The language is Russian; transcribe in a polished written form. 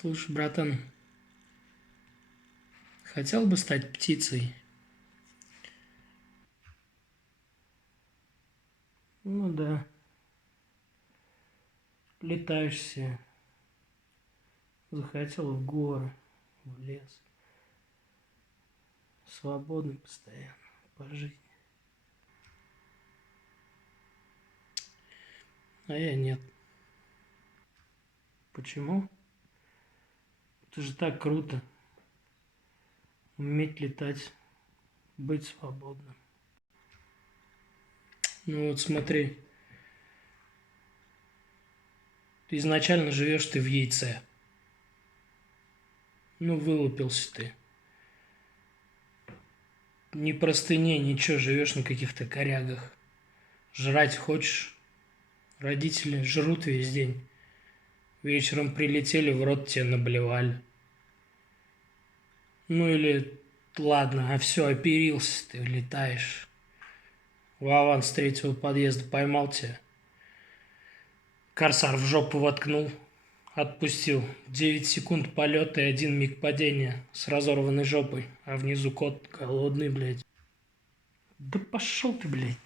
Слушай, братан, хотел бы стать птицей? Ну да, летаешь себе, захотел в горы, в лес, свободный постоянно, по жизни. А я нет. Почему? Это же так круто, уметь летать, быть свободным. Ну вот смотри, ты изначально живешь ты в яйце. Ну, вылупился ты. Ни простыни, ничего, живешь на каких-то корягах. Жрать хочешь? Родители жрут весь день. Вечером прилетели, в рот тебе наблевали. Ну или, ладно, а все, оперился ты, летаешь. Вован с третьего подъезда поймал тебя. Корсар в жопу воткнул. Отпустил. 9 секунд полета и 1 миг падения с разорванной жопой. А внизу кот голодный, блядь. Да пошел ты, блядь.